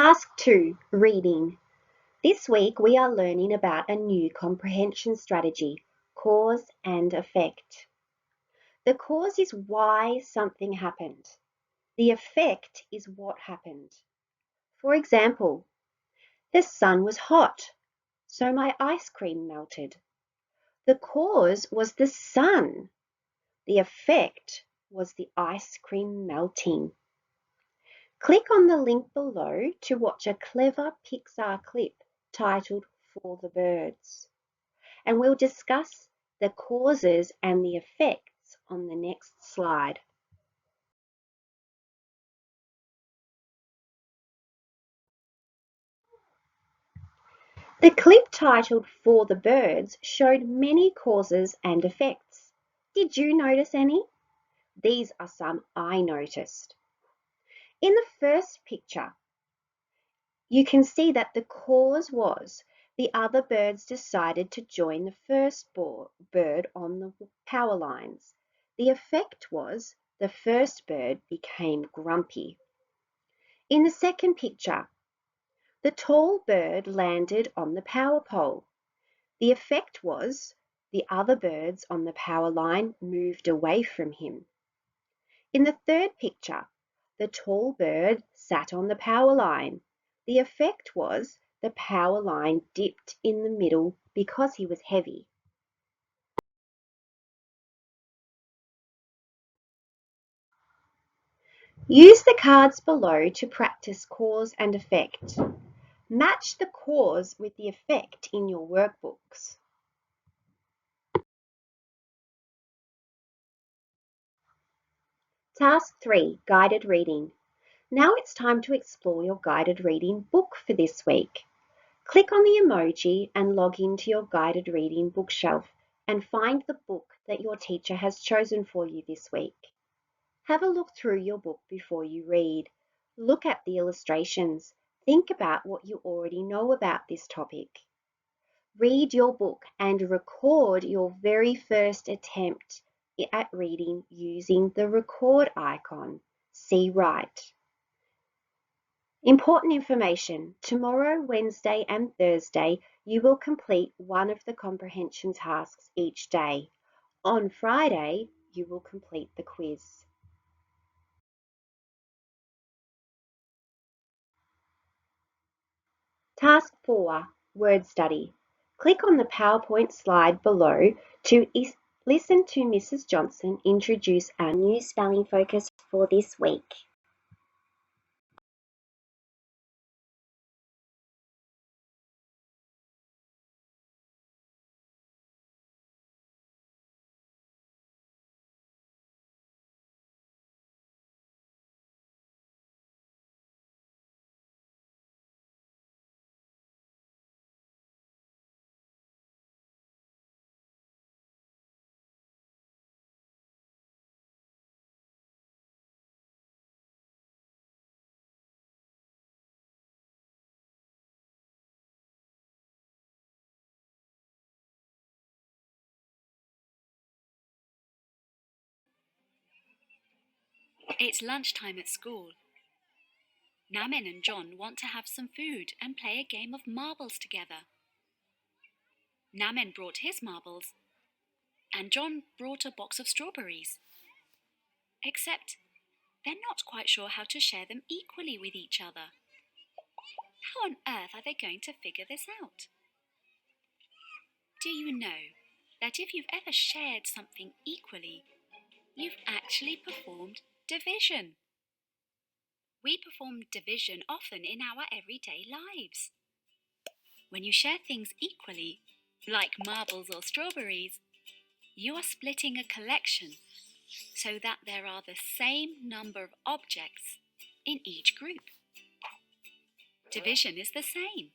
Task 2, Reading. This week we are learning about a new comprehension strategy, cause and effect. The cause is why something happened. The effect is what happened. For example, the sun was hot, so my ice cream melted. The cause was the sun. The effect was the ice cream melting. Click on the link below to watch a clever Pixar clip titled For the Birds, and we'll discuss the causes and the effects on the next slide. The clip titled For the Birds showed many causes and effects. Did you notice any? These are some I noticed. In the first picture, you can see that the cause was the other birds decided to join the first bird on the power lines. The effect was the first bird became grumpy. In the second picture, the tall bird landed on the power pole. The effect was the other birds on the power line moved away from him. In the third picture, the tall bird sat on the power line. The effect was the power line dipped in the middle because he was heavy. Use the cards below to practice cause and effect. Match the cause with the effect in your workbooks. Task 3, Guided Reading. Now it's time to explore your guided reading book for this week. Click on the emoji and log into your guided reading bookshelf and find the book that your teacher has chosen for you this week. Have a look through your book before you read. Look at the illustrations. Think about what you already know about this topic. Read your book and record your very first attempt at reading using the record icon. See right. Important information. Tomorrow, Wednesday and Thursday, you will complete one of the comprehension tasks each day. On Friday, you will complete the quiz. Task 4, Word Study. Click on the PowerPoint slide below to listen to Mrs. Johnson introduce our new spelling focus for this week. It's lunchtime at school. Namin and John want to have some food and play a game of marbles together. Namin brought his marbles, and John brought a box of strawberries. Except they're not quite sure how to share them equally with each other. How on earth are they going to figure this out? Do you know that if you've ever shared something equally, you've actually performed division? We perform division often in our everyday lives. When you share things equally, like marbles or strawberries, you are splitting a collection so that there are the same number of objects in each group. Division is the same.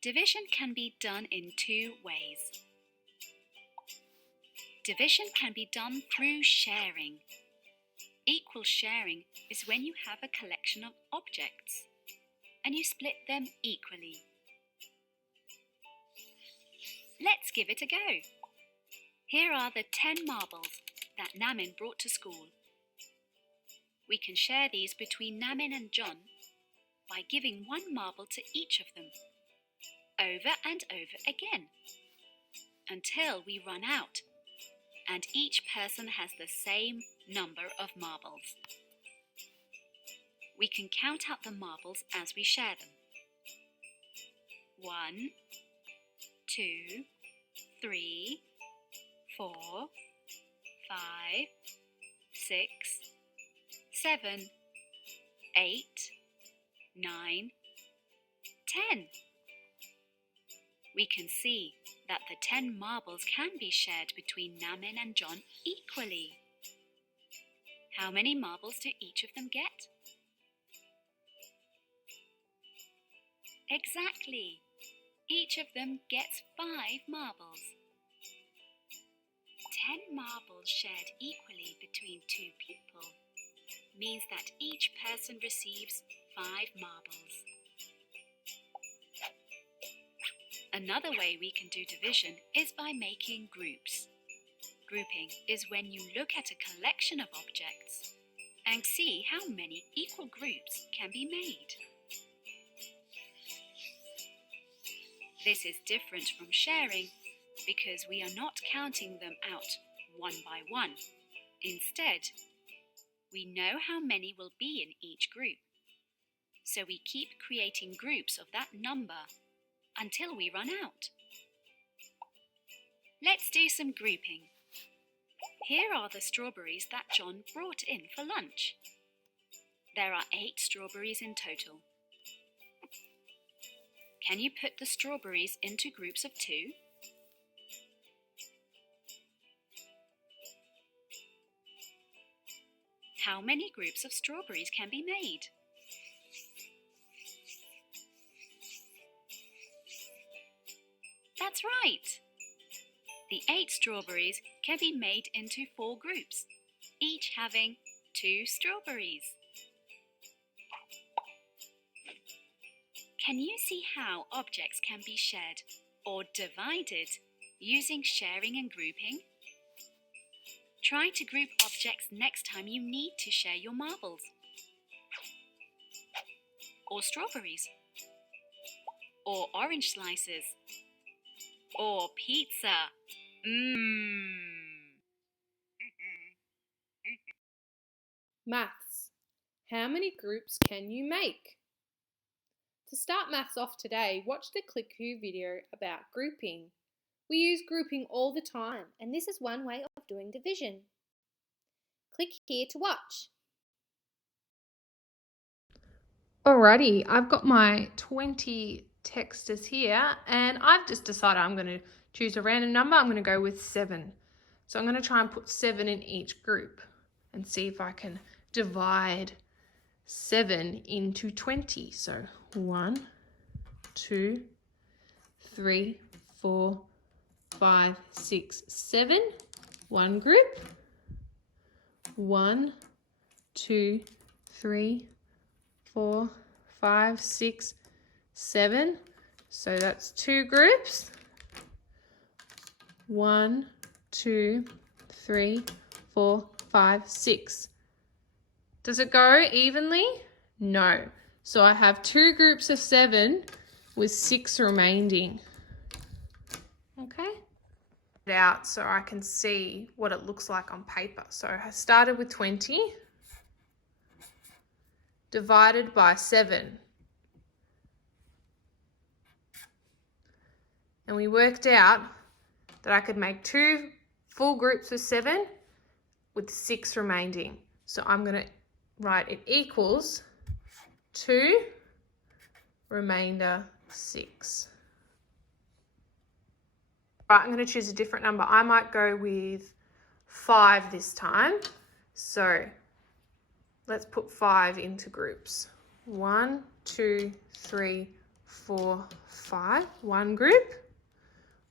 Division can be done in two ways. Division can be done through sharing. Equal sharing is when you have a collection of objects and you split them equally. Let's give it a go. Here are the 10 marbles that Namin brought to school. We can share these between Namin and John, by giving one marble to each of them, over and over again, until we run out, and each person has the same number of marbles. We can count out the marbles as we share them. 1, 2, 3, 4, 5, 6, 7, 8, 9, 10. We can see that the 10 marbles can be shared between Namin and John equally. How many marbles do each of them get? Exactly. Each of them gets 5 marbles. 10 marbles shared equally between 2 people means that each person receives 5 marbles. Another way we can do division is by making groups. Grouping is when you look at a collection of objects and see how many equal groups can be made. This is different from sharing because we are not counting them out one by one. Instead, we know how many will be in each group, so we keep creating groups of that number until we run out. Let's do some grouping. Here are the strawberries that John brought in for lunch. There are 8 strawberries in total. Can you put the strawberries into groups of 2? How many groups of strawberries can be made? That's right. The 8 strawberries can be made into 4 groups, each having 2 strawberries. Can you see how objects can be shared or divided using sharing and grouping? Try to group objects next time you need to share your marbles, or strawberries, or orange slices, or pizza. Maths. How many groups can you make? To start maths off today, watch the Click Who video about grouping. We use grouping all the time, and this is one way of doing division. Click here to watch. Alrighty, I've got my 20 texters here, and I've just decided I'm going to choose a random number. I'm going to go with 7. So I'm going to try and put 7 in each group and see if I can divide 7 into 20. So 1, 2, 3, 4, 5, 6, 7. One group. 1, 2, 3, 4, 5, 6, 7. So that's 2 groups. 1, 2, 3, 4, 5, 6. Does it go evenly? No. So I have 2 groups of 7 with 6 remaining. Okay. Out so I can see what it looks like on paper. So I started with 20 divided by 7. And we worked out that I could make 2 full groups of 7 with 6 remaining. So I'm going to write it equals 2 remainder 6. Right, I'm going to choose a different number. I might go with 5 this time. So let's put 5 into groups. 1, 2, 3, 4, 5. One group.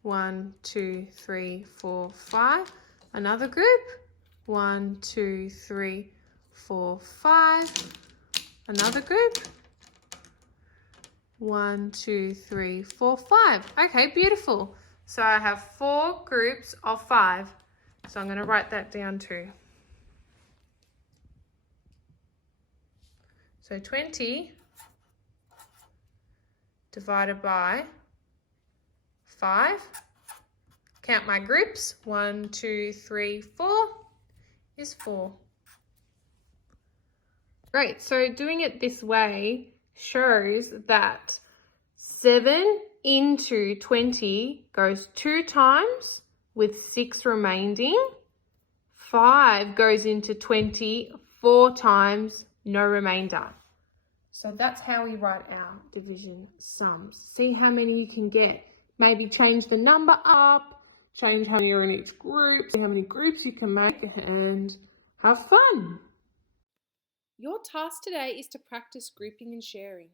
1, 2, 3, 4, 5. Another group. 1, 2, 3, 4, 5. Another group. 1, 2, 3, 4, 5. Okay, beautiful. So I have 4 groups of 5. So I'm going to write that down too. So 20 divided by 5. Count my groups. 1, 2, 3, 4 is 4. Great, so doing it this way shows that 7 into 20 goes 2 times with 6 remaining. 5 goes into 20 4 times, no remainder. So that's how we write our division sums. See how many you can get. Maybe change the number up, change how many are in each group, see how many groups you can make, and have fun. Your task today is to practice grouping and sharing.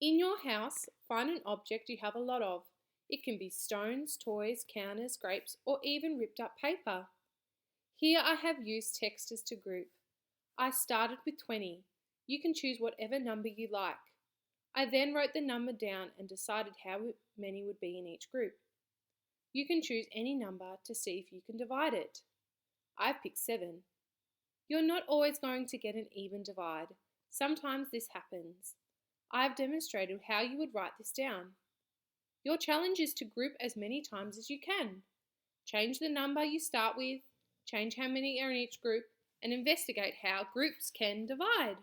In your house, find an object you have a lot of. It can be stones, toys, counters, grapes, or even ripped up paper. Here I have used texters to group. I started with 20. You can choose whatever number you like. I then wrote the number down and decided how many would be in each group. You can choose any number to see if you can divide it. I've picked 7. You're not always going to get an even divide. Sometimes this happens. I've demonstrated how you would write this down. Your challenge is to group as many times as you can. Change the number you start with, change how many are in each group, and investigate how groups can divide.